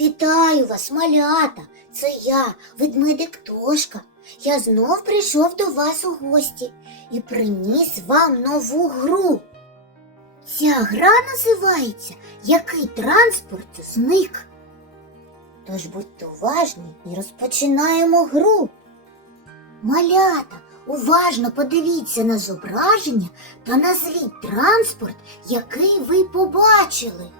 Вітаю вас, малята! Це я, ведмедик Тошка. Я знов прийшов до вас у гості і приніс вам нову гру. Ця гра називається Який транспорт зник. Тож будьте уважні і розпочинаємо гру. Малята, уважно подивіться на зображення та назвіть транспорт, який ви побачили.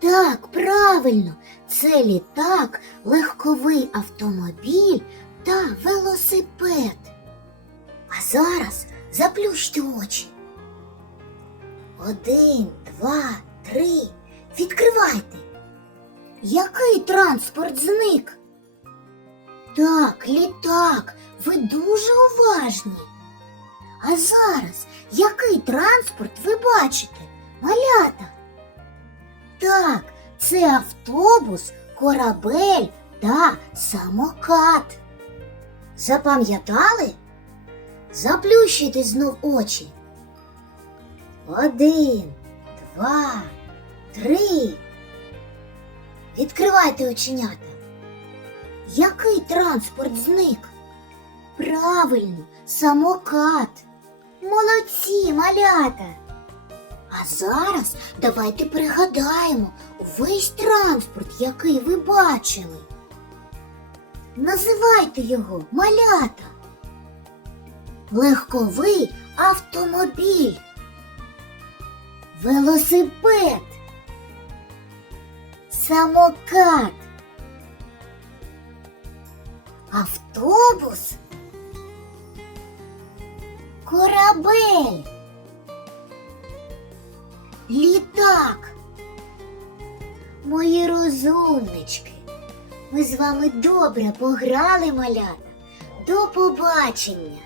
Так, правильно, це літак, легковий автомобіль та велосипед. А зараз заплющте очі. Один, два, три. Відкривайте. Який транспорт зник? Так, літак, ви дуже уважні. А зараз який транспорт ви бачите? Малята? Це автобус, корабель та самокат. Запам'ятали? Заплющуйте знов очі. Один, два, три. Відкривайте оченята. Який транспорт зник? Правильно, самокат. Молодці, малята. А зараз давайте пригадаємо весь транспорт, який ви бачили. Називайте його малята. Легковий автомобіль. Велосипед. Самокат. Автобус. Корабель. Літак. Мої розумнички. Ми з вами добре пограли малята. До побачення.